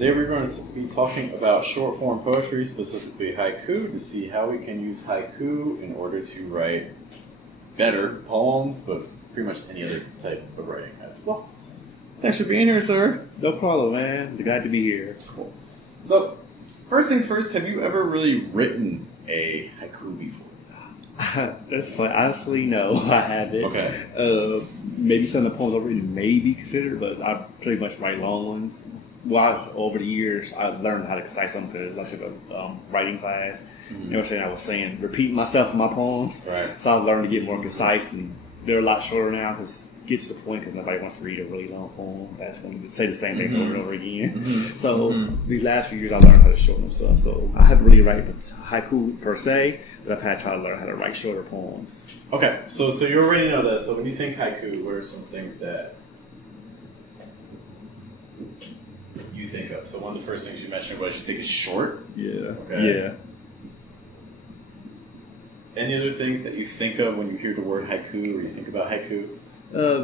Today we're going to be talking about short form poetry, specifically haiku, to see how we can use haiku in order to write better poems, but pretty much any other type of writing as well. Thanks for being here, sir. No problem, man. Glad to be here. Cool. So, first things first, have you ever really written a haiku before? That's funny. Honestly, no, I haven't. Okay. Maybe some of the poems I written may be considered, but I pretty much write long ones. Well, over the years, I learned how to concise them because I took a writing class. Mm-hmm. I was saying, repeating myself in my poems. Right. So I learned to get more concise, and they're a lot shorter now because it gets to the point because nobody wants to read a really long poem that's going to say the same thing over and over again. Mm-hmm. So these last few years, I learned how to shorten them stuff. So I haven't really written haiku per se, but I've had to try to learn how to write shorter poems. Okay, so you already know that. So when you think haiku, what are some things that you think of? So one of the first things you mentioned was you think it's short. Yeah. Okay. Yeah. Any other things that you think of when you hear the word haiku or you think about haiku?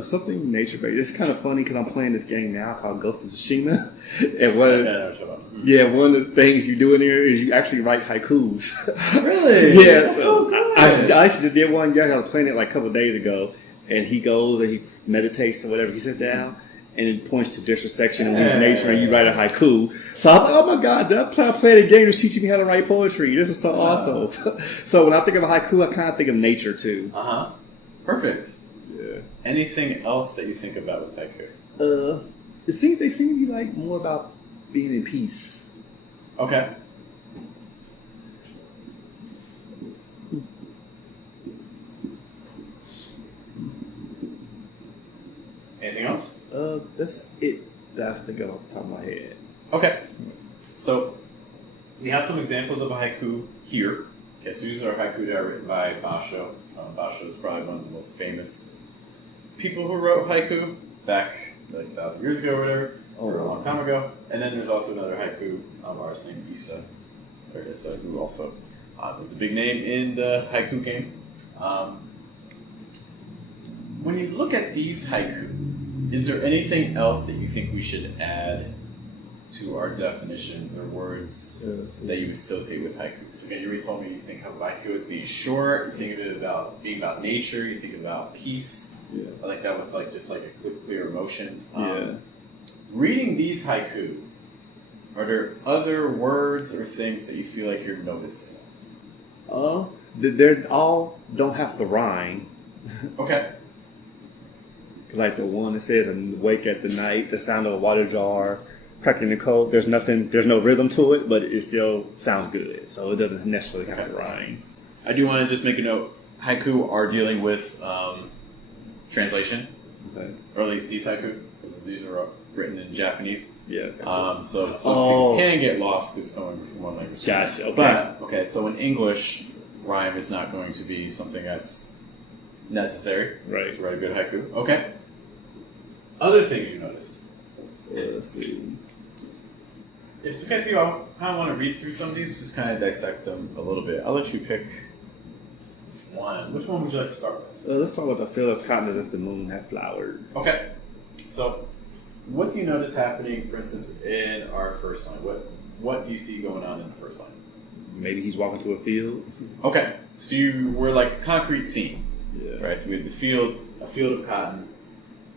Something nature-based. It's kind of funny because I'm playing this game now called Ghost of Tsushima. And one of the things you do in here is you actually write haikus. Really? Yeah. That's so good. I actually just did one. I was playing it like a couple of days ago, and he goes and he meditates or whatever. He sits down and it points to different section and reads nature, and you write a haiku. So I'm like, oh my god, that playing a game is teaching me how to write poetry. This is so awesome. So when I think of a haiku, I kind of think of nature too. Perfect. Yeah. Anything else that you think about with haiku? They seem to be like more about being in peace. Okay. Anything else? That's it that I think of off the top of my head. Okay. So we have some examples of a haiku here. Okay, so these are haiku that are written by Basho. Basho is probably one of the most famous people who wrote haiku back like 1,000 years ago or whatever, or a long time ago. And then there's also another haiku artist named Issa, who also is a big name in the haiku game. When you look at these haiku, is there anything else that you think we should add to our definitions or words that you associate with haiku? So again, you already told me you think of haiku as being short, you think of it about being about nature, you think about peace. Yeah. I like that with just like a quick, clear emotion. Reading these haiku, are there other words or things that you feel like you're noticing? They all don't have to rhyme. Okay. Like the one that says, "And wake at the night, the sound of a water jar cracking the cold." There's no rhythm to it, but it still sounds good. So it doesn't necessarily have to rhyme. I do want to just make a note. Haiku are dealing with translation, or at least these haiku, because these are written in Japanese. Yeah. So some things can get lost because going from one language. Gotcha. Okay. So in English, rhyme is not going to be something that's necessary. Right. To write a good haiku. Okay. Other things you notice. Let's see. If it's okay with you, I kind of want to read through some of these, just kind of dissect them a little bit. I'll let you pick one. Which one would you like to start with? Let's talk about the field of cotton as if the moon had flowered. Okay. So, what do you notice happening, for instance, in our first line? What do you see going on in the first line? Maybe he's walking to a field. Okay. So we're like a concrete scene. Yeah. Right. So we have a field of cotton.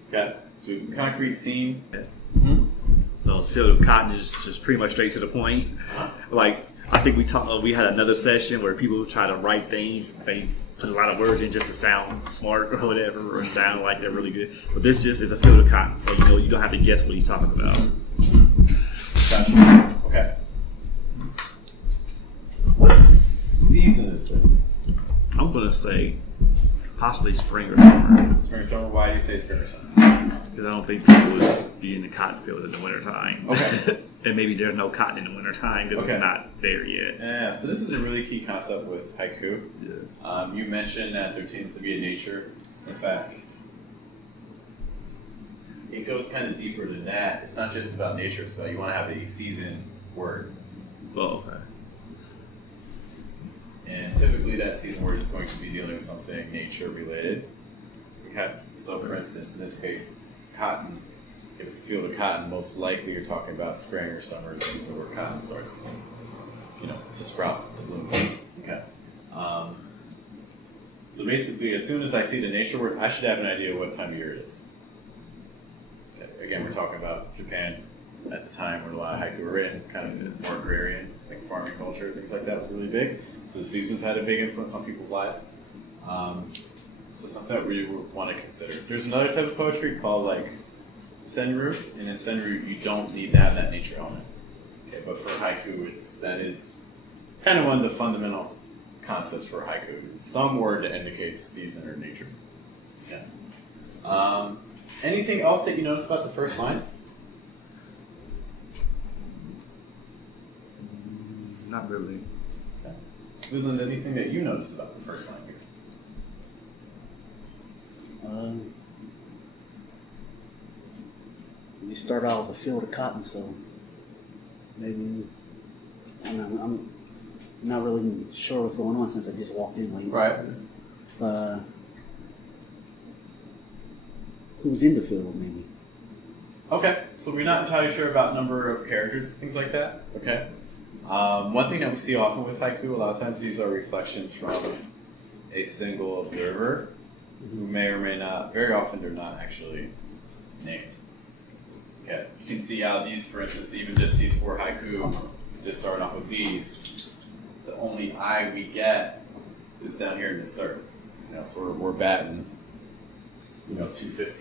Okay. So we have a concrete scene. Yeah. Mm-hmm. So the field of cotton is just pretty much straight to the point. Like I think we had another session where people try to write things. They put a lot of words in just to sound smart or whatever, or sound like they're really good. But this just is a field of cotton, so you don't have to guess what he's talking about. Gotcha. Okay. What season is this? I'm gonna say possibly spring or summer. Spring or summer? Why do you say spring or summer? Because I don't think people would be in the cotton field in the wintertime. Okay. And maybe there's no cotton in the wintertime because it's not there yet. Yeah, so this is a really key concept with haiku. Yeah. You mentioned that there tends to be a nature. In fact, it goes kind of deeper than that. It's not just about nature, it's about you want to have a season word. Well, okay. And typically that season word is going to be dealing with something nature related. Okay, so for instance, in this case, cotton If it's a field of cotton, most likely you're talking about spring or summer season where cotton starts, to sprout, to bloom. Okay. So basically, as soon as I see the nature word, I should have an idea what time of year it is. Okay. Again, we're talking about Japan at the time where a lot of haiku were written, kind of more agrarian, like farming culture, things like that was really big. So the seasons had a big influence on people's lives. So something that we would want to consider. There's another type of poetry called like senryu, and in senryu you don't need to have that nature element. Okay, but for haiku, that is kind of one of the fundamental concepts for haiku. It's some word that indicates season or nature. Yeah. Anything else that you notice about the first line? Not really. Okay. Leland, anything that you noticed about the first line here? You start out with a field of cotton, so maybe I'm not really sure what's going on since I just walked in late. Right. But who's in the field, maybe? Okay, so we're not entirely sure about number of characters, things like that. Okay. One thing that we see often with haiku, a lot of times these are reflections from a single observer who may or may not, very often they're not actually named. Okay, you can see how these, for instance, even just these 4 haiku, just starting off with these, the only I we get is down here in this third. So we're batting, 250.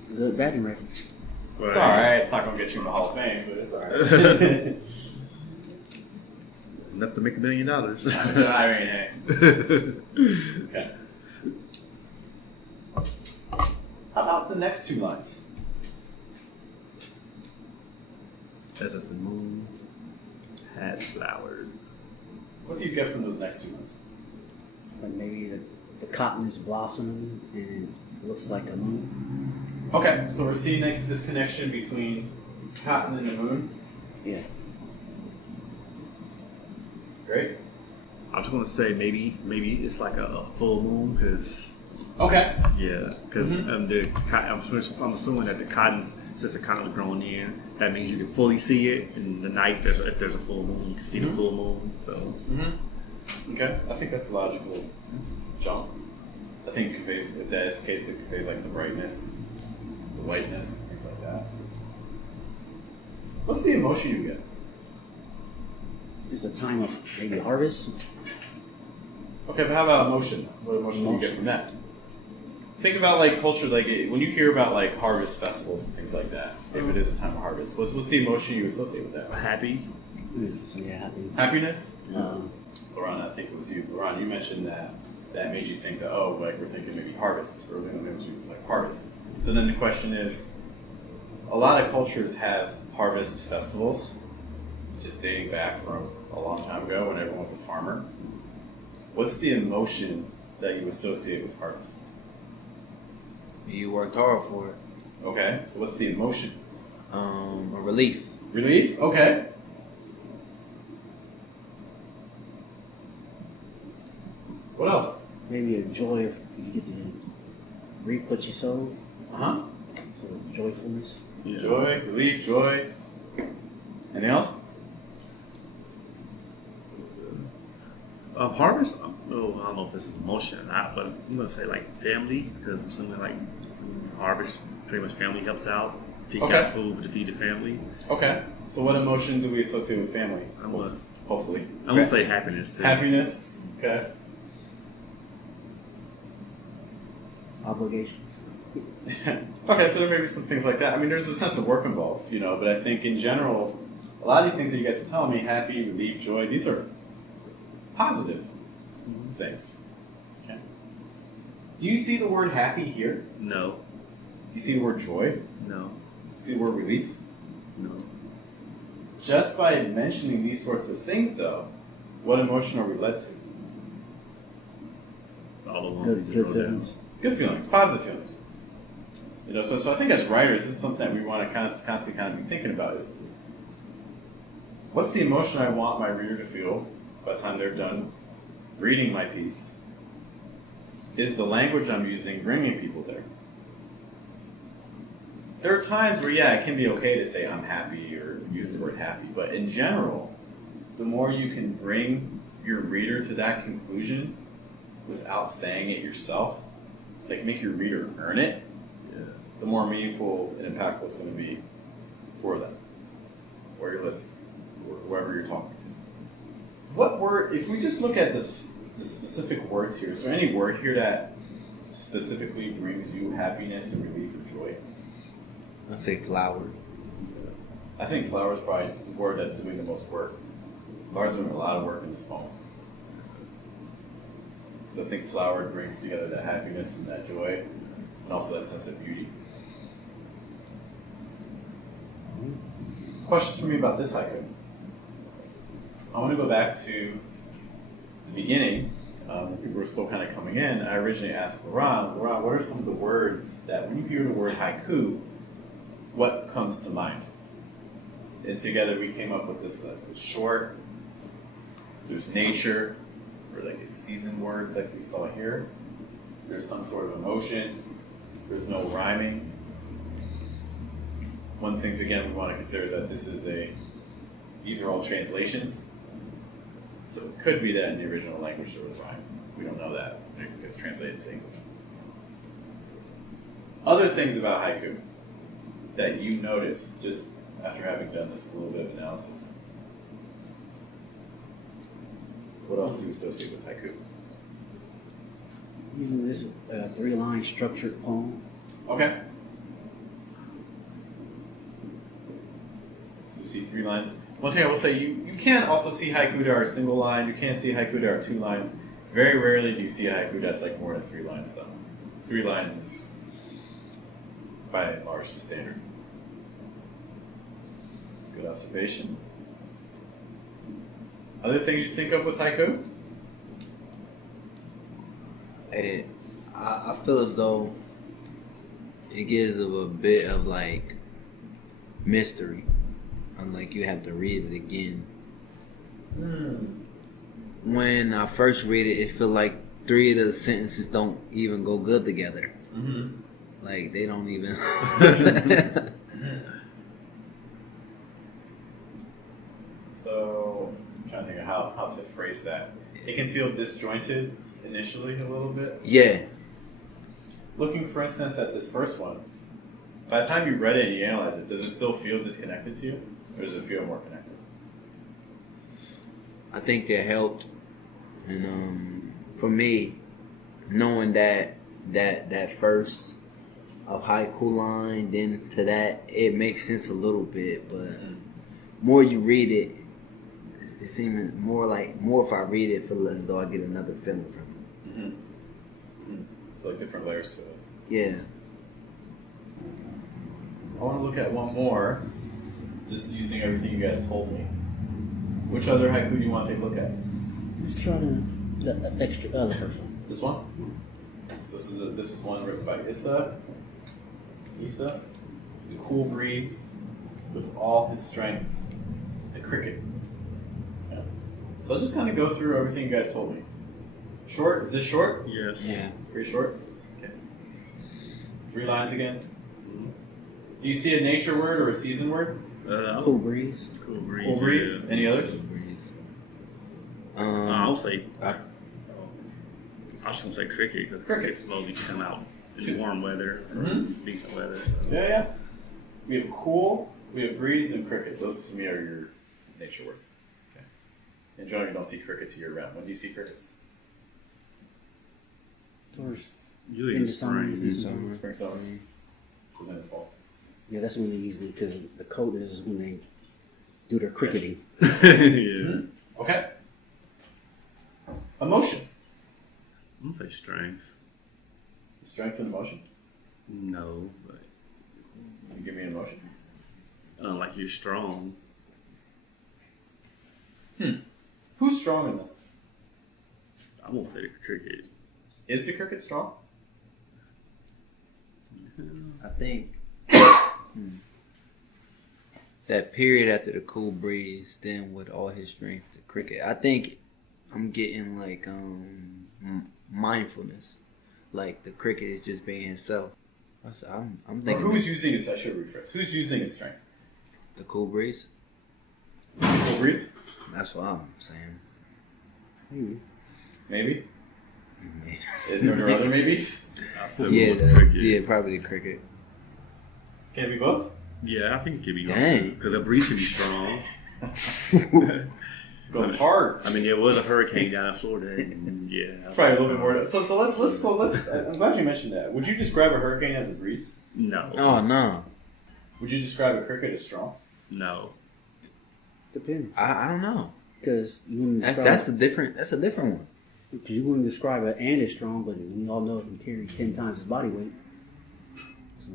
It's a good batting record. Right. It's alright, it's not going to get you in the Hall of Fame, but it's alright. Enough to make $1 million. I mean, hey. Okay. How about the next 2 lines? As if the moon had flowered. What do you get from those next 2 lines? Like maybe the cotton is blossoming and it looks like a moon. Okay, so we're seeing this connection between cotton and the moon. Yeah. Great. I was going to say maybe it's like a full moon because. Okay. Yeah, because I'm assuming that the cotton's, since the cotton's grown in, that means you can fully see it in the night. If there's a full moon, you can see the full moon. So. Okay, I think that's a logical jump. I think it conveys, if that is the case, it conveys like the brightness, the whiteness, things like that. What's the emotion you get? It's a time of maybe harvest. Okay, but how about emotion? What emotion do you get from that? Think about like culture, like when you hear about like harvest festivals and things like that. If it is a time of harvest, what's the emotion you associate with that? Happy. So yeah, happy. Happiness. Laurent, I think it was you. Laurent, you mentioned that made you think that like we're thinking maybe harvest. Early on, it was like harvest. So then the question is, a lot of cultures have harvest festivals, just dating back from a long time ago when everyone was a farmer. What's the emotion that you associate with harvest? You worked hard for it. Okay, so what's the emotion? A relief. Relief? Okay. What else? Maybe a joy if you get to reap what you sow. Uh-huh. So joyfulness. Yeah. Joy, relief, joy. Anything else? Harvest. I don't know if this is emotion or not, but I'm gonna say like family because I'm assuming like harvest pretty much family helps out. If you got food to feed the family. Okay. So what emotion do we associate with family? Hopefully. I'm gonna say happiness too. Happiness. Okay. Obligations. Okay, so there may be some things like that. I mean, there's a sense of work involved, but I think in general, a lot of these things that you guys are telling me, happy, relief, joy, these are positive things. Okay. Do you see the word happy here? No. Do you see the word joy? No. Do you see the word relief? No. Just by mentioning these sorts of things, though, what emotion are we led to? All the ones Good feelings. Good feelings, positive feelings. So I think as writers, this is something that we want to constantly kind of be thinking about is, what's the emotion I want my reader to feel by the time they're done reading my piece? Is the language I'm using bringing people there? there are times where, yeah, it can be okay to say I'm happy or use the word happy, but in general, the more you can bring your reader to that conclusion without saying it yourself, like make your reader earn it, the more meaningful and impactful it's going to be for them, or your listener, or whoever you're talking to. What word, if we just look at the specific words here, is there any word here that specifically brings you happiness or relief or joy? I'd say flower. I think flower is probably the word that's doing the most work. Flower's doing a lot of work in this poem. Because I think flower brings together that happiness and that joy, and also that sense of beauty. Questions for me about this haiku? I want to go back to the beginning. When people were still kind of coming in, I originally asked Laurent, what are some of the words that, when you hear the word haiku, what comes to mind? And together we came up with this as it's short, there's nature, or like a seasoned word like we saw here. There's some sort of emotion, there's no rhyming. One of the things, again, we want to consider is that these are all translations. So it could be that in the original language there was rhyme. We don't know that. It gets translated to English. Other things about haiku that you notice just after having done this little bit of analysis. What else do you associate with haiku? Using this 3-line structured poem. Okay. So you see 3 lines. One thing I will say, you can also see haiku that are a single line. You can see haiku that are 2 lines. Very rarely do you see a haiku that's like more than 3 lines though. 3 lines is by and large the standard. Good observation. Other things you think of with haiku? I feel as though it gives of a bit of like mystery. Like you have to read it again. When I first read it, it felt like 3 of the sentences don't even go good together. Mm-hmm. Like they don't even. So I'm trying to think of how to phrase that. It can feel disjointed initially a little bit. Yeah. Looking, for instance, at this first one, by the time you read it and you analyze it, does it still feel disconnected to you? Or does it feel more connected? I think it helped, and for me, knowing that first of haiku line, then to that, it makes sense a little bit. But more you read it, it seems more if I read it, feel as though I get another feeling from it. Mm-hmm. Mm-hmm. So like different layers to it. Yeah. I want to look at one more, just using everything you guys told me. Which other haiku do you want to take a look at? Let's try the extra other person. This one? So this is one written by Issa. The cool breeze, with all his strength, the cricket. Yeah. So I'll just kind of go through everything you guys told me. Short? Is this short? Yes. Yeah. Pretty short? Okay. 3 lines again. Do you see a nature word or a season word? Cool breeze. Cool breeze. Cool breeze. Yeah. Any others? I'll say. I was gonna say cricket because cricket slowly come out in warm weather, or decent weather. So. Yeah. We have cool, we have breeze, and cricket. Those to me are your nature words. Okay. In general, you don't see crickets year round. When do you see crickets? Towards Usually in in the summer. spring. Spring, summer. Goes into fall. Yeah, that's when they usually, because the cold is when they do their cricketing. Yeah. Okay. Emotion. I'm gonna say strength. Strength and emotion. No, but Can you give me an emotion? like you're strong. Who's strong in this? I won't say the cricket. Is the cricket strong? I think that period after the cool breeze, then with all his strength, the cricket. I think I'm getting like mindfulness, like the cricket is just being himself. I'm Or thinking who's using his? I should rephrase. Who's using his strength? the cool breeze. Cool breeze? That's what I'm saying. Maybe. Are there other maybes? I'm still Yeah, going with cricket. yeah, probably the cricket. Can it be both? Yeah, I think it could be Dang. because a breeze can be strong. Goes hard. I mean, there was a hurricane down in Florida. And yeah, Probably a little bit more. So let's. I'm glad you mentioned that. Would you describe a hurricane as a breeze? No, Oh no, Would you describe a cricket as strong? no. Depends. I don't know. Because you wouldn't That's describe a different one. because you wouldn't describe an ant as strong, but we all know it can carry 10 times its body weight. So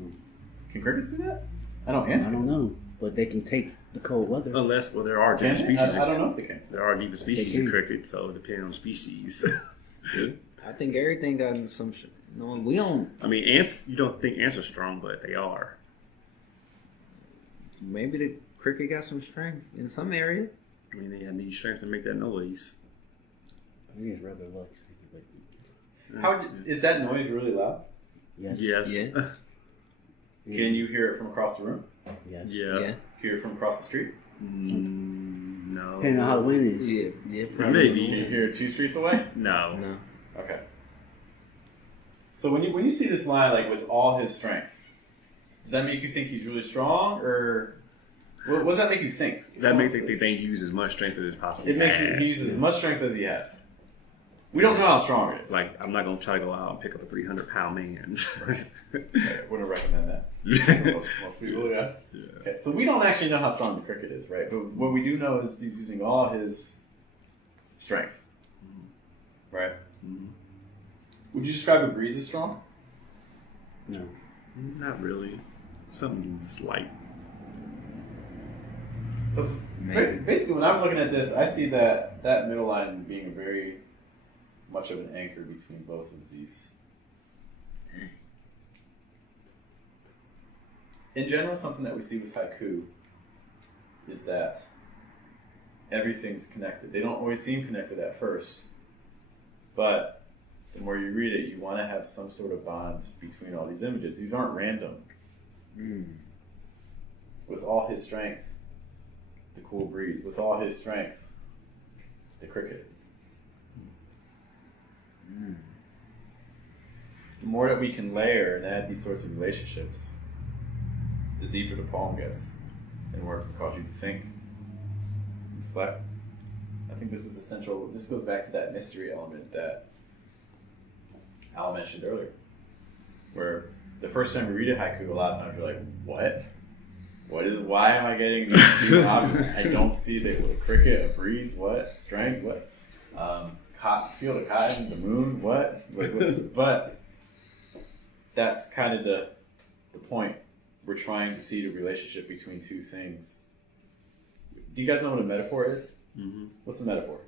Can crickets do that? I don't answer. I don't know, but they can take the cold weather. Unless, well, there are Can different they? species. I don't know if they can. There are different species can. of cricket, so depending on the species. I think everything got some. No, we don't. I mean, ants. You don't think ants are strong, but they are. Maybe the cricket got some strength in some area. I mean, they need strength to make that noise. I think it's rather luck. How is that noise really loud? Yes. Yes. Yeah. Can you hear it from across the room? Yes. Yeah. Yeah. Hear it from across the street? No. Depending on how the wind is. Yeah. Yeah. Can Maybe. you hear it 2 streets away? No. No. Okay. So when you see this line like with all his strength, does that make you think he's really strong, or what does that make you think? That makes It's- it think he uses as much strength as possible. It makes it, he uses as much strength as he has. We don't know how strong it is. Like, I'm not gonna try to go out and pick up a 300-pound man. I wouldn't recommend that. Most people, yeah. Okay, so we don't actually know how strong the cricket is, right? But what we do know is he's using all his strength, right? Mhm. Would you describe a breeze as strong? No. Not really. Something slight. Because Maybe. basically, when I'm looking at this, I see that middle line being very much of an anchor between both of these. In general, something that we see with haiku is that everything's connected. They don't always seem connected at first, but the more you read it, you want to have some sort of bond between all these images. These aren't random. With all his strength, the cool breeze. With all his strength, the cricket. The more that we can layer and add these sorts of relationships, the deeper the poem gets, and the more it can cause you to think, reflect. I think this is essential. This goes back to that mystery element that Al mentioned earlier, where the first time you read a haiku, a lot of times you're like, what? Why am I getting these two objects? I don't see the cricket, a breeze, what? Strength, what? Field of cotton, the moon, what? But that's kind of the point. We're trying to see the relationship between two things. Do you guys know what a metaphor is? Mm-hmm. What's a metaphor?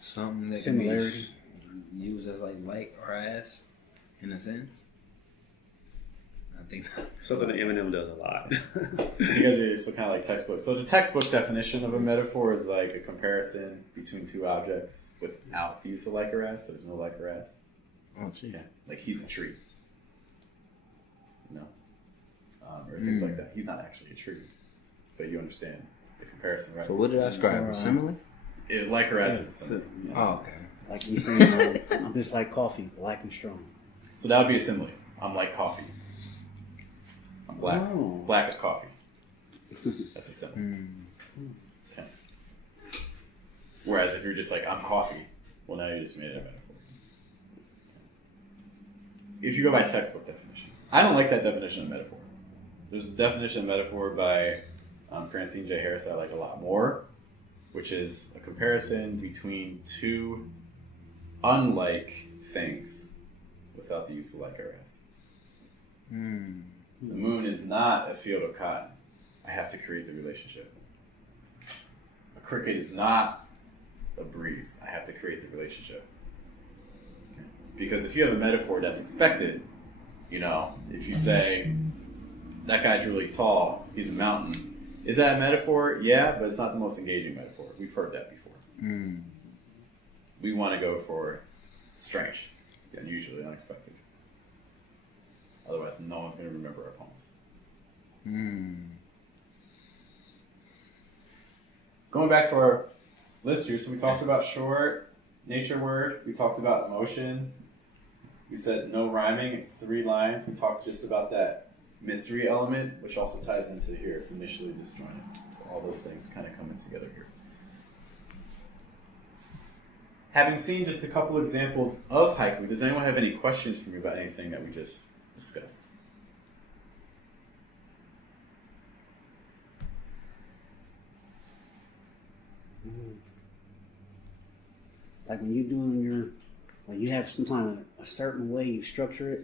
Something that Similarity. can be used as like or as, in a sense. I think Something that Eminem does a lot. So you guys are so kind of like textbook. So the textbook definition of a metaphor is like a comparison between two objects without the use of like or as. So there's no like or as. Oh, gee. Okay. Like he's a tree. Or things like that. He's not actually a tree, but you understand the comparison, right? So what did I describe? A simile? Like or as is a simile. Yeah. Oh, okay. Like you saying, I'm just like coffee, black and strong. So that would be a simile. I'm like coffee. I'm black. Oh. Black is coffee. That's a simile. Okay. Whereas if you're just like, I'm coffee, well, now you just made it a metaphor. If you go by textbook definitions, I don't like that definition of metaphor. There's a definition of metaphor by Francine J. Harris I like a lot more, which is a comparison between two unlike things without the use of like or as. The moon is not a field of cotton. I have to create the relationship. A cricket is not a breeze. I have to create the relationship. Okay. Because if you have a metaphor that's expected, if you say, that guy's really tall, he's a mountain. Is that a metaphor? Yeah, but it's not the most engaging metaphor. We've heard that before. We want to go for strange, the unusual, the unexpected. Otherwise, no one's going to remember our poems. Going back to our list here, so we talked about short, nature word. We talked about emotion. We said no rhyming. It's 3 lines. We talked just about that mystery element, which also ties into here. It's initially disjointed. So all those things kind of coming together here. Having seen just a couple examples of haiku, does anyone have any questions for me about anything that we just discussed? Like when you're doing your, like you have sometimes a certain way you structure it.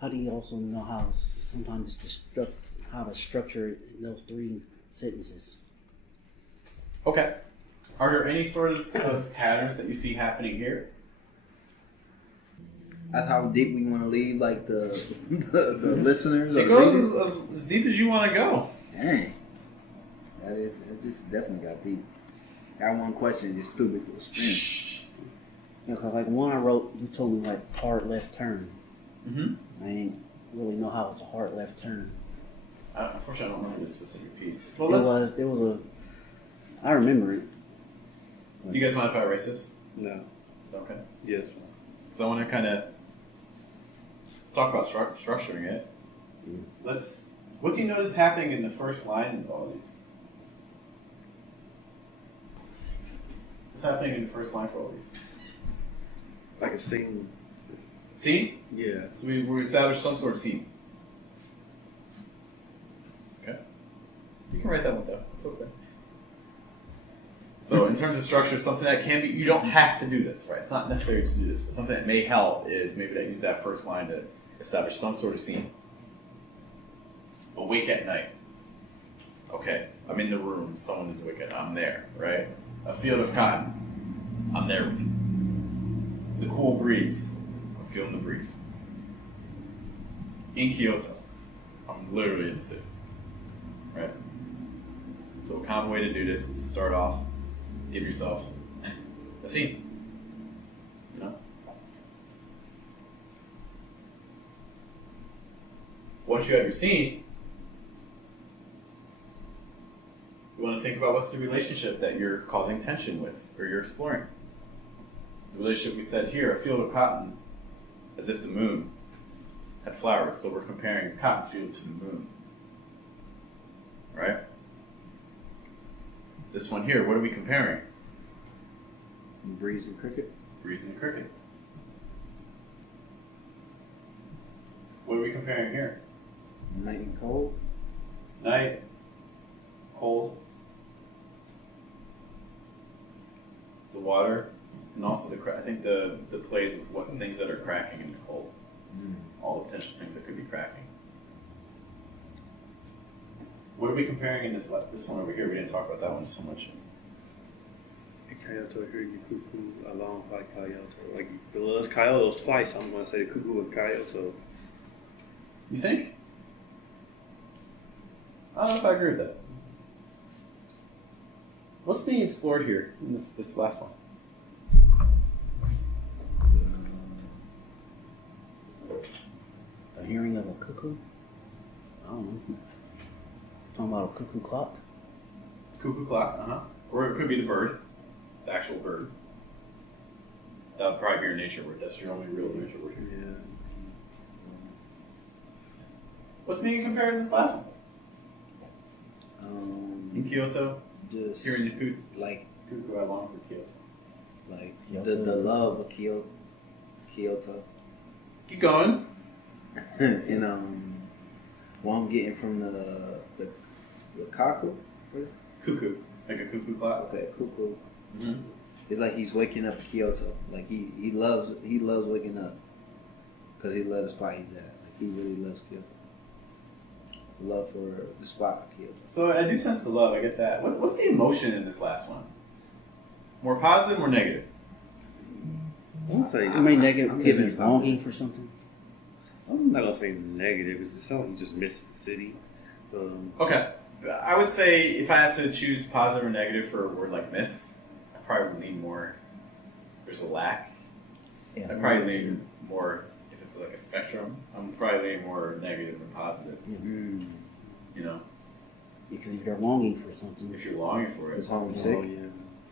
How do you also know how sometimes how to structure those 3 sentences? Okay. Are there any sorts of patterns that you see happening here? That's how deep we want to leave, like the listeners. It goes as deep as you want to go. Dang, that just definitely got deep. Got one question, just stupid to a spin. You know, 'cause like one I wrote, you told me like hard left turn. Mm-hmm. I ain't really know how it's a hard left turn. Unfortunately, I don't remember this specific piece. It was a. I remember it. Do you guys mind if I erase this? No. Is that okay? Yes. Because I want to kind of talk about structuring it. What do you notice happening in the first lines of all these? What's happening in the first line for all these? Like a scene. Scene? Yeah. So we established some sort of scene. Okay. You can write that one down. It's okay. So in terms of structure, something that can be, you don't have to do this, right? It's not necessary to do this, but something that may help is maybe that use that first line to establish some sort of scene. Awake at night. Okay, I'm in the room, someone is awake at night, I'm there, right? A field of cotton, I'm there with you. The cool breeze, I'm feeling the breeze. In Kyoto, I'm literally in the city, right? So a common way to do this is to start off, give yourself a scene, you know? Once you have your scene, you want to think about what's the relationship that you're causing tension with, or you're exploring. The relationship we said here, a field of cotton, as if the moon had flowers, so we're comparing the cotton field to the moon, right? This one here, what are we comparing? Breeze and cricket. Breeze and cricket. What are we comparing here? Night and cold. Night, cold, the water, and also I think the plays with what things that are cracking and cold. All the potential things that could be cracking. What are we comparing in this one over here? We didn't talk about that one so much. Kyoto heard you cuckoo along by Kyoto. Like the word Kyoto twice. I'm going to say cuckoo and Kyoto. You think? I don't know if I agree with that. What's being explored here in this last one? The hearing of a cuckoo? I don't know. Talking about a cuckoo clock? Cuckoo clock, Or it could be the bird, the actual bird. That would probably be your nature word. That's your only real nature word here. Yeah. What's being compared in this last one? In Kyoto, Just hearing the cuckoo. like Cuckoo, I long for Kyoto. like Kyoto. the love of Kyoto. Keep going. And what I'm getting from the kaku, what is it? Cuckoo, like a cuckoo clock. Okay, cuckoo. Mm-hmm. It's like he's waking up Kyoto. Like he loves waking up because he loves the spot he's at. Like he really loves Kyoto. Love for the spot Kyoto. So I do sense the love. I get that. What's the emotion in this last one? More positive, more negative? I won't say. I mean, negative I'm because giving he's it longing for something. I'm not gonna say negative. It's just something he just misses the city. So Okay. I would say if I have to choose positive or negative for a word like miss, I probably would lean more. There's a lack. Yeah. I'd probably lean more if it's like a spectrum. I'm probably leaning more negative than positive. Mm. You know, Because if you're longing for something, if you're longing for it, It's homesick. Oh, yeah.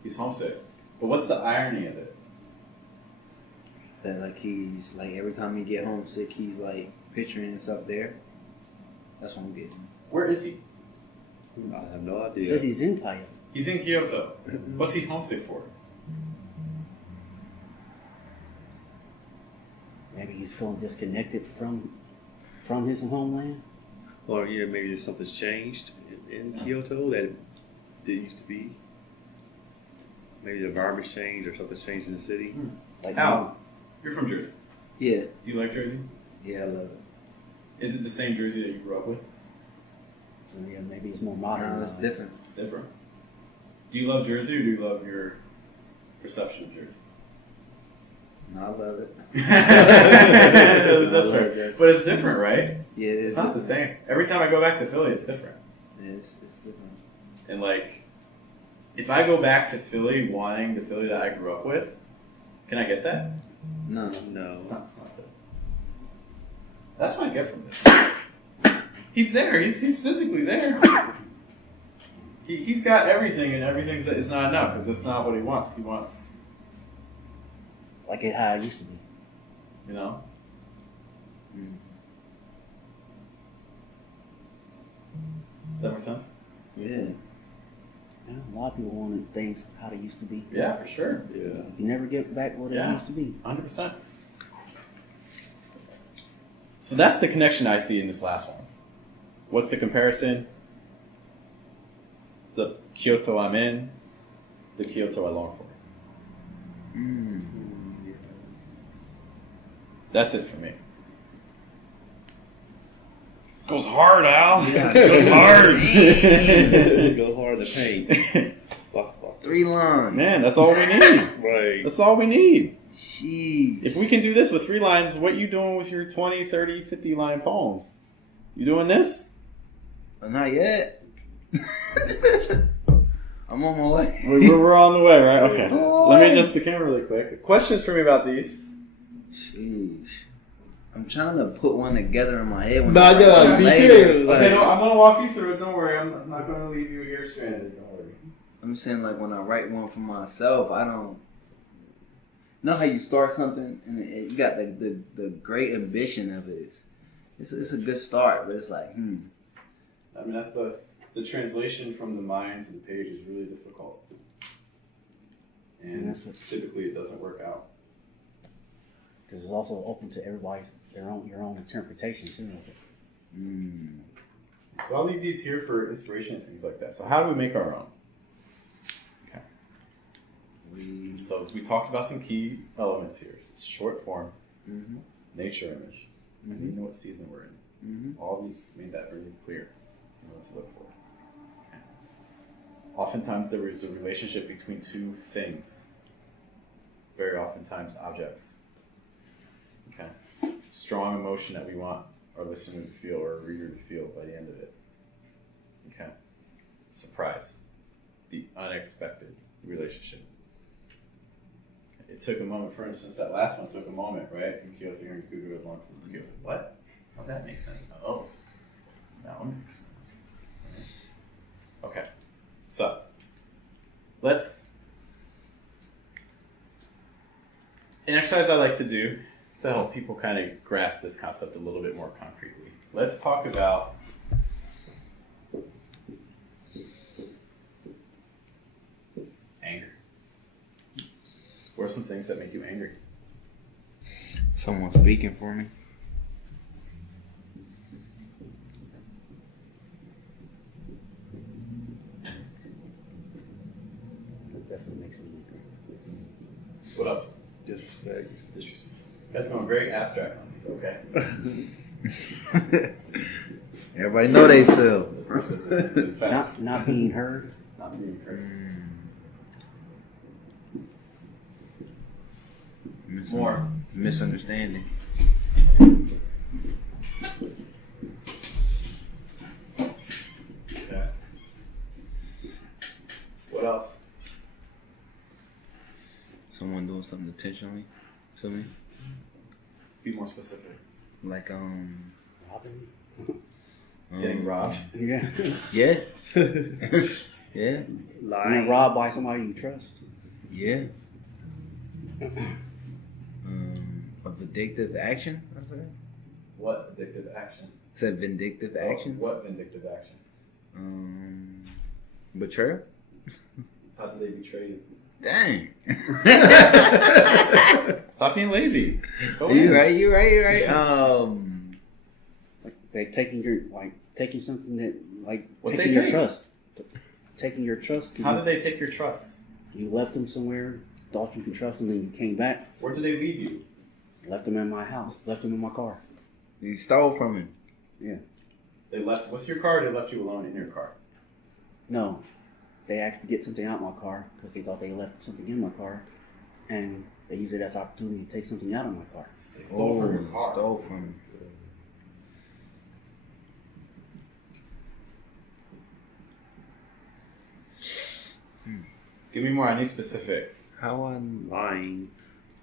he's homesick. But what's the irony of it? That like he's like every time he get homesick, he's like picturing himself there. That's what I'm getting. Where is he? I have no it idea. says he's in Kyoto. He's in Kyoto. What's he homesick for? Maybe he's feeling disconnected from his homeland. Or yeah, maybe there's something's changed in Kyoto that didn't used to be. Maybe the environment's changed or something's changed in the city. Like How? You're from Jersey. Yeah, Do you like Jersey? yeah, I love it. Is it the same Jersey that you grew up with? So yeah, maybe it's more modern. No, it's different. It's different. Do you love Jersey or do you love your perception of Jersey? No, I love it. That's I love fair. Jersey. But it's different, right? Yeah, It's not the same. Every time I go back to Philly, it's different. Yeah, it's different. And like, if I go back to Philly wanting the Philly that I grew up with, can I get that? No, No. It's not that. That's what I get from this. He's there. He's physically there. He's got everything, and everything's it's not enough because that's not what he wants. He wants, Like it how it used to be. you know. Mm. Does that make sense? Yeah. Yeah, a lot of people wanted things how they used to be. Yeah, for sure. Yeah. You can never get back what Yeah. it used to be. 100%. So that's the connection I see in this last one. What's the comparison? The Kyoto I'm in, the Kyoto I long for. Mm. That's it for me. Goes hard, Al. Yeah. Goes hard. Go hard to paint. 3 lines. Man, that's all we need. Right. That's all we need. Sheesh. If we can do this with 3 lines, what you doing with your 20, 30, 50 line poems? You doing this? Not yet. I'm on my way. We're on the way, right? Okay. Oh, Let me boy. adjust the camera really quick. Questions for me about these? Sheesh. I'm trying to put one together in my head when Nah, I write yeah, one me later. too. Okay, no, I'm going to walk you through it. Don't worry. I'm not going to leave you here stranded. Don't worry. I'm saying like when I write one for myself, I don't know how you start something and you got the great ambition of it. It's a good start, but it's like I mean, that's the translation from the mind to the page is really difficult. And That's it. typically it doesn't work out. This is also open to everybody's your own interpretation too of it. So I'll leave these here for inspiration and things like that. So how do we make our own? Okay. So we talked about some key elements here. It's short form, nature image, and you know what season we're in. All these made that really clear. You know what to look for. Okay. Oftentimes there is a relationship between 2 things. Very oftentimes objects. Okay. Strong emotion that we want our listener to feel or our reader to feel by the end of it. Okay. Surprise. The unexpected relationship. It took a moment, for instance, that last one took a moment, right? And Kyoto hearing Google goes along from Kyoto. What? How does that make sense? Oh, that one makes sense. Okay. So, let's. An exercise I like to do to help people kind of grasp this concept a little bit more concretely. Let's talk about anger. What are some things that make you angry? Someone speaking for me. It definitely makes me angry. What else? Disrespect. Disrespect. That's going very abstract on these, okay? Everybody know they sell. This is fast. Not being heard. Not being heard. More. Misunderstanding. Okay. What else? Someone doing something intentionally to me. Be more specific. Like Robbing Getting robbed. me? Yeah. Yeah. Yeah. Being robbed by somebody you trust. Yeah. A vindictive action. I said. What addictive action? Said vindictive actions. What vindictive action? Betrayal. How did they betray you? Dang. Stop being lazy. You're right. Like they taking something that What taking they your take? trust. Taking your trust. How did they take your trust? You left them somewhere, thought you could trust them, and you came back. Where did they leave you? Left them in my house. Left them in my car. You stole from him. Yeah. They left with your car. Or they left you alone in your car. No. They asked to get something out of my car because they thought they left something in my car, and they used it as an opportunity to take something out of my car. They stole from your car. Stole from him. Give me more. I need specific. How I'm Lying.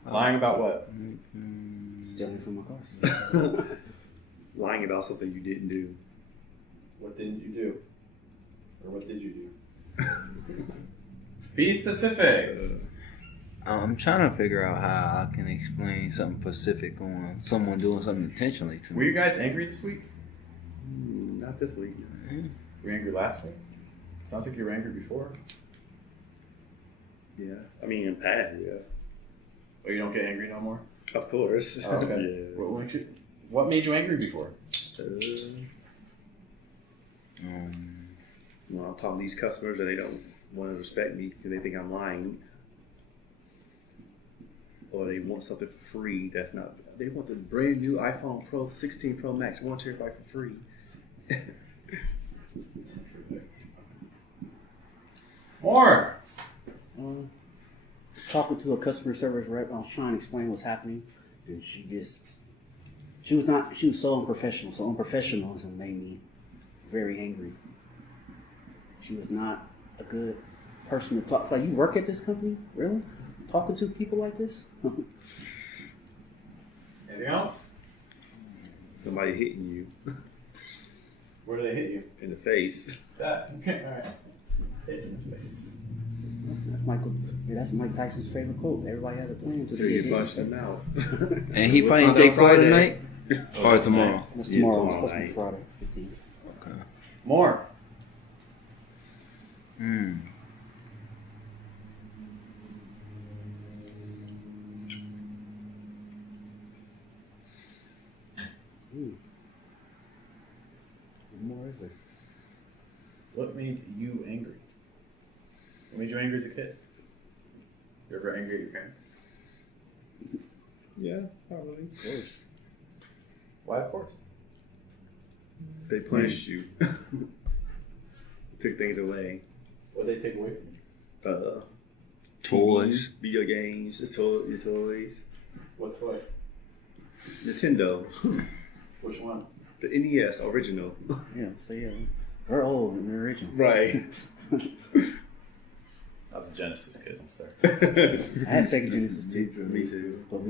Lying about what? Stealing from my car. Lying about something you didn't do. What didn't you do? Or what did you do? Be specific. I'm trying to figure out how I can explain something specific on someone doing something intentionally to me. Were you guys angry this week? Not this week. Were you angry last week? Sounds like you were angry before. Yeah. I mean, in past, yeah. Oh, you don't get angry no more? Of course. Oh, okay. Yeah. What made you angry before? Well, I'm talking to these customers and they don't want to respect me because they think I'm lying. Or they want something for free that's not. They want the brand new iPhone Pro 16 Pro Max 1 terabyte for free. More! Talking to a customer service rep, I was trying to explain what's happening, and she was so unprofessional. So unprofessionalism made me very angry. She was not a good person to talk. Like, you work at this company? Really? Talking to people like this? Anything else? Somebody hitting you Where did they hit you? in the face. That. Okay, alright. Hit in the face. That's Mike Tyson's favorite quote. Everybody has a plan to Until you punch them out. And he We'll fighting find out Jake Paul Friday. tonight? Or tomorrow? That's Yeah, tomorrow. tomorrow It's supposed to be night. Friday, 15th. Okay. More. What more is there? What made you angry? What made you angry as a kid? You ever angry at your parents? Yeah, probably. Of course. Why, of course. They punished you. Took things away. What did they take away from you? Toys. TVs, video games, your toys. What toy? Nintendo. Which one? The NES original. Yeah, so yeah. We're old and the original. Right. I was a Genesis kid, I'm sorry. I had Sega Genesis too. Me too. But I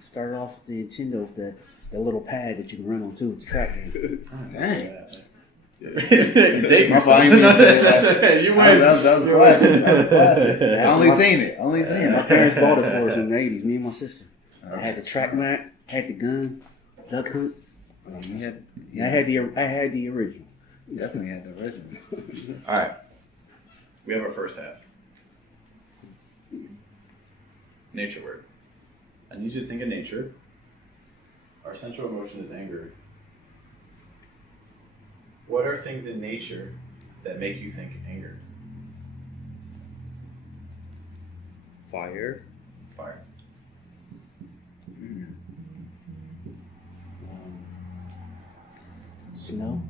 started off with the Nintendo with the little pad that you can run on too with the track game. Dang. You date My yourself. fault, I didn't mean to say that. You That win. was classic. That was classic. I only seen it. My parents bought it for us in the 80s, me and my sister. I had the track mat, had the gun, duck hunt. I had the original. You definitely had the original. Alright. We have our first half. Nature word. I need you to think of nature. Our central emotion is anger. What are things in nature that make you think anger? Fire. Fire. Snow.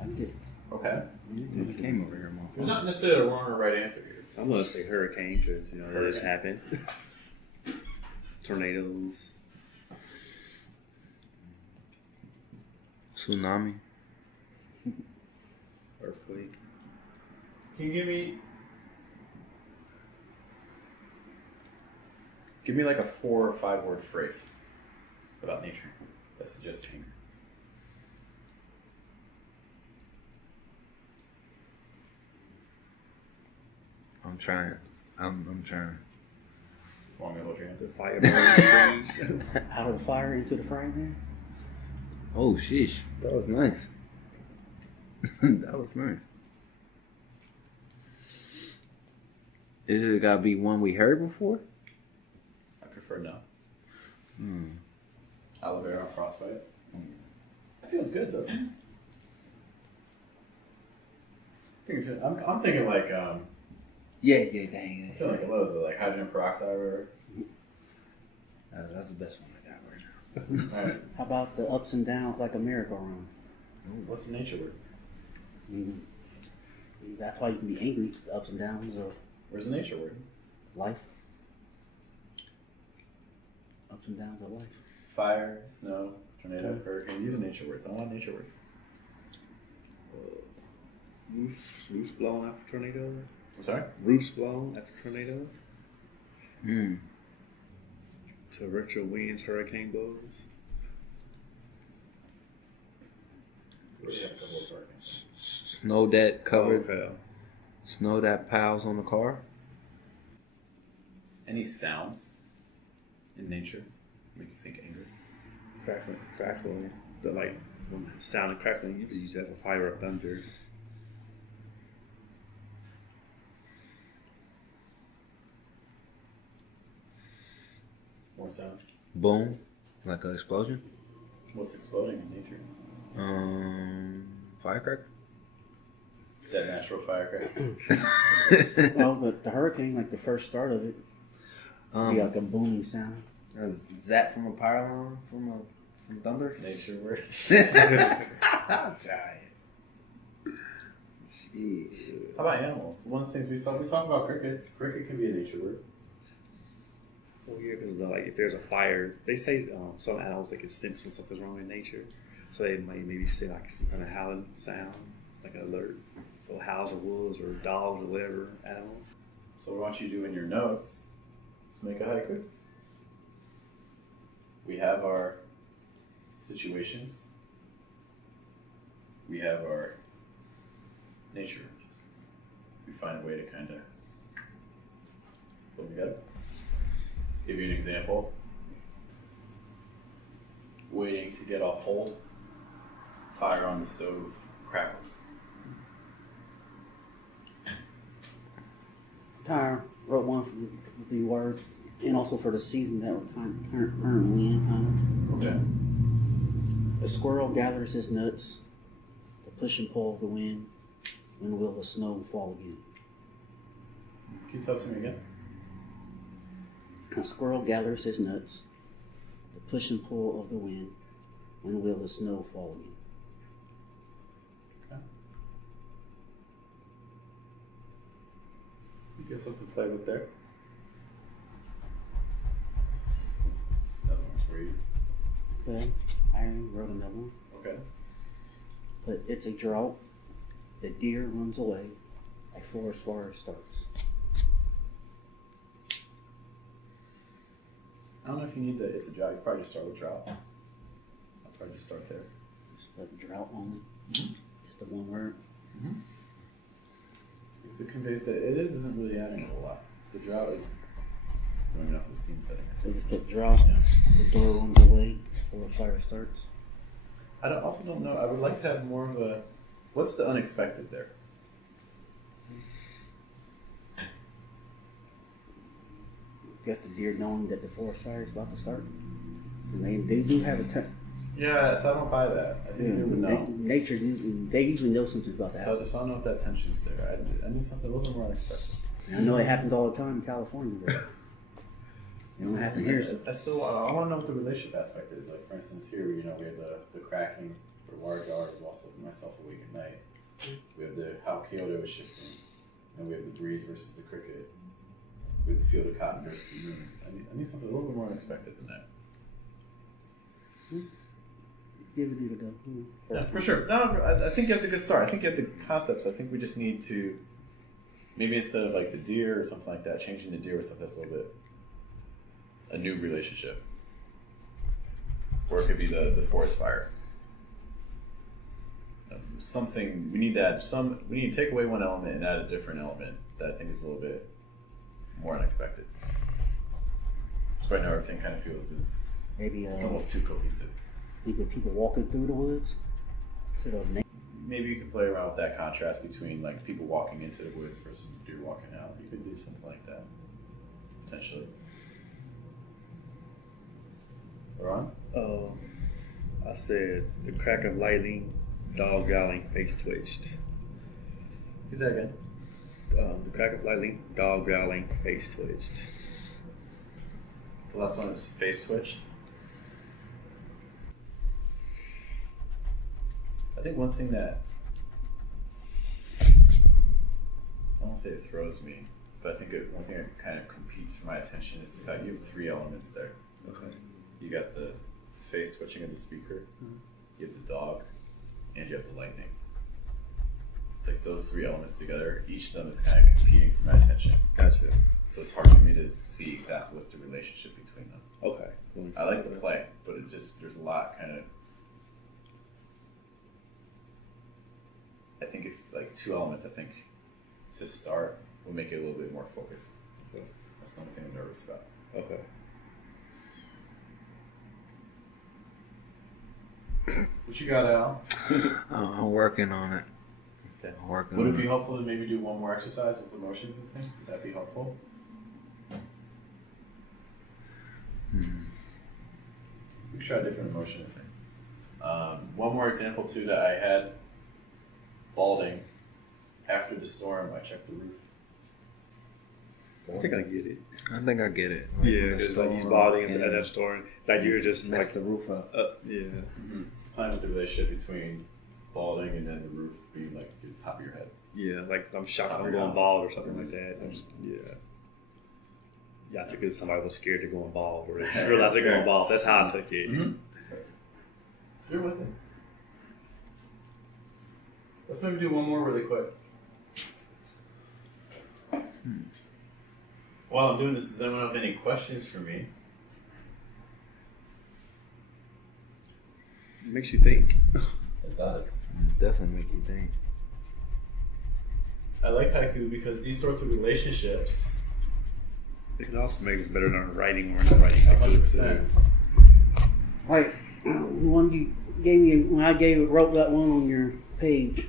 I get it. Okay. You came over here, There's motherfucker. not necessarily a wrong or right answer here. I'm gonna say hurricane because that just happened. Tornadoes. Tsunami. Earthquake. Can you give me like a 4 or 5 word phrase? about nature that suggests anger? I'm trying. I'm trying. Want me to hold your hand? The fire burning trees. Out of the fire into the frying pan. Oh, sheesh. That was nice. That was nice. Is it gotta be one we heard before? I prefer no. Aloe vera frostbite. That feels good, doesn't it? I'm thinking like Yeah, dang I feel like what was it, like hydrogen peroxide or That's the best one I got right now. Alright. How about the ups and downs like a merry-go-round? What's the nature word? That's why you can be angry. The ups and downs of Where's the nature word? life. Ups and downs of life. Fire, snow, tornado, hurricane. These are nature words. I don't want nature word. Roofs blown after tornado. I'm sorry? Roofs blown after tornado. Hmm. Torrential winds, hurricane blows. Snow that covered. Okay. Snow that piles on the car. Any sounds in nature make you think anger? Crackling. The like when the sound of crackling, you could use that for fire or thunder. More sounds. Boom. Like an explosion. What's exploding in nature? Firecracker. That natural firecracker. Well, the hurricane, like the first start of it, would be like a booming sound. Is that from a power line? From thunder? Nature word. I'll try it. Sheesh. How about animals? One of the things we talk about crickets. Cricket can be a nature word. Well, yeah, because like if there's a fire, they say some animals they can sense when something's wrong in nature, so they might maybe say like some kind of howling sound, like an alert. So howls or wolves or dogs or whatever animal. So what I want you to do in your notes is make a haiku. We have our situations. We have our nature. We find a way to kind of put them together. Give you an example. Waiting to get off hold. Fire on the stove crackles. Tyre wrote one with the words, and also for the season that we're currently in. Okay. A squirrel gathers his nuts, the push and pull of the wind. When will the snow fall again? Can you tell it to me again? A squirrel gathers his nuts, the push and pull of the wind. When will the snow fall again? Okay. You got something to play with there. That's another one for you. Okay, I wrote another one. Okay. But it's a drought. The deer runs away. A forest fire starts. I don't know if you need the it's a drought. You probably just start with drought. I'll probably just start there. Just put drought only. Mm-hmm. Just the one word. Because it conveys that it isn't really adding a whole lot. The drought is doing enough of the scene setting. I So think. just put drought. Yeah. The door runs away. Before the fire starts. Also don't know. I would like to have more of a. What's the unexpected there? Guess the deer knowing that the forest fire is about to start. And they do have a turn. Yeah, so I don't buy that. I think they would know. Nature, they usually know something about that. So I don't know if that tension's there. I need something a little bit more unexpected. I know it happens all the time in California, but it don't happen here. I still I want to know what the relationship aspect is. Like for instance, here we have the cracking for large hours, but also myself awake at night. We have the how Kyoto is shifting, and we have the breeze versus the cricket. We have the field of cotton versus the moon. I need something a little bit more unexpected than that. Giving it a go. Yeah, for sure. No, I think you have the good start. I think you have the concepts. I think we just need to maybe instead of like the deer or something like that, changing the deer with something that's a little bit a new relationship. or it could be the forest fire. Something we need to add. We need to take away one element and add a different element that I think is a little bit more unexpected. So right now everything kind of feels Maybe it's almost too cohesive. people walking through the woods instead of Maybe you could play around with that contrast between like people walking into the woods versus deer walking out. You could do something like that, potentially. Ron? I said the crack of lightning, dog growling, face twitched. Is that again? The crack of lightning, dog growling, face twitched. The last one is face twitched. I think one thing that I won't say it throws me, but I think one thing that kind of competes for my attention is the fact you have 3 elements there. Okay. You got the face twitching of the speaker, you have the dog, and you have the lightning. It's like those 3 elements together, each of them is kind of competing for my attention. Gotcha. So it's hard for me to see exactly what's the relationship between them. Okay. I like the play, but it just, there's a lot kind of, I think if like 2 elements, I think to start will make it a little bit more focused. Okay. That's the only thing I'm nervous about. Okay. What you got, Al? I'm working on it. Okay. I'm working Would on it be helpful to maybe do one more exercise with emotions and things? Would that be helpful? We could try a different emotion, I think. One more example too that I had, balding. After the storm, I checked the roof. I think I get it. I think I get it. Yeah, it's like he's balding at that storm. Like you're just mess like the roof up. yeah. It's playing with the relationship between balding and then the roof being like the top of your head. Yeah, like I'm shocked Top of I'm your going house. bald or something like that. Yeah. Yeah, I took it as somebody was scared of going bald or they just realized they're going bald. That's how I took it. Mm-hmm. You're with it. Let's maybe do one more really quick. While I'm doing this, does anyone have any questions for me? It makes you think. It does. Definitely make you think. I like haiku because these sorts of relationships, It can also make us better than writing or not writing. 100%. like the one you gave me when I wrote that one on your page.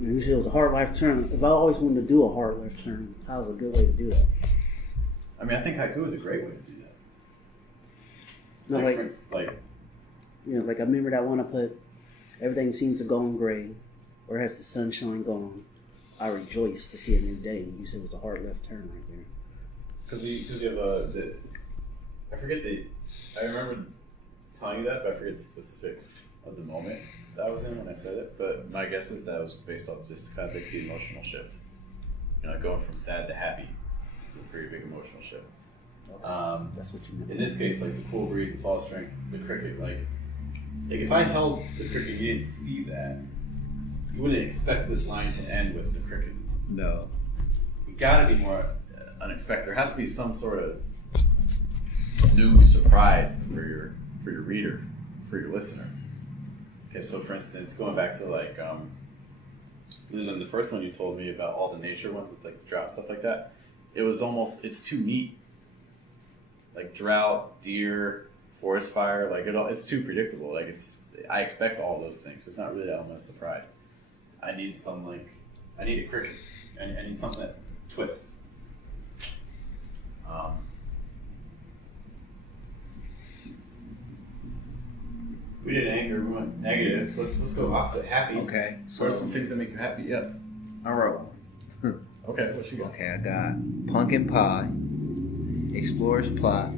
You said it was a hard life turn. If I always wanted to do a hard life turn, how's a good way to do that? I mean, I think haiku is a great way to do that. No, Like, for instance, like like I remember that one I put, everything seems to go on gray, or has the sunshine gone. I rejoice to see a new day. You said it was a hard left turn right there. because you have I remember telling you that, but I forget the specifics of the moment that I was in when I said it. But my guess is that was based off just kind of big emotional shift. You know, going from sad to happy is a pretty big emotional shift. That's what you meant. In this case, like the cool breeze with all strength, the cricket, like if I held the cricket, you didn't see that, you wouldn't expect this line to end with the cricket. No. You gotta be more unexpected. There has to be some sort of new surprise for your reader, for your listener. Okay, so for instance, going back to like the first one you told me about all the nature ones with like the drought stuff like that, it's too neat. Like drought, deer, forest fire, like it's too predictable. Like I expect all those things, so it's not really that much surprise. I need a cricket. I need something that twists. We did anger, we went negative. Let's go opposite, happy. Okay. What are some things that make you happy? Yep. I wrote one. Okay, what you got? Okay, I got pumpkin pie, explorer's plot,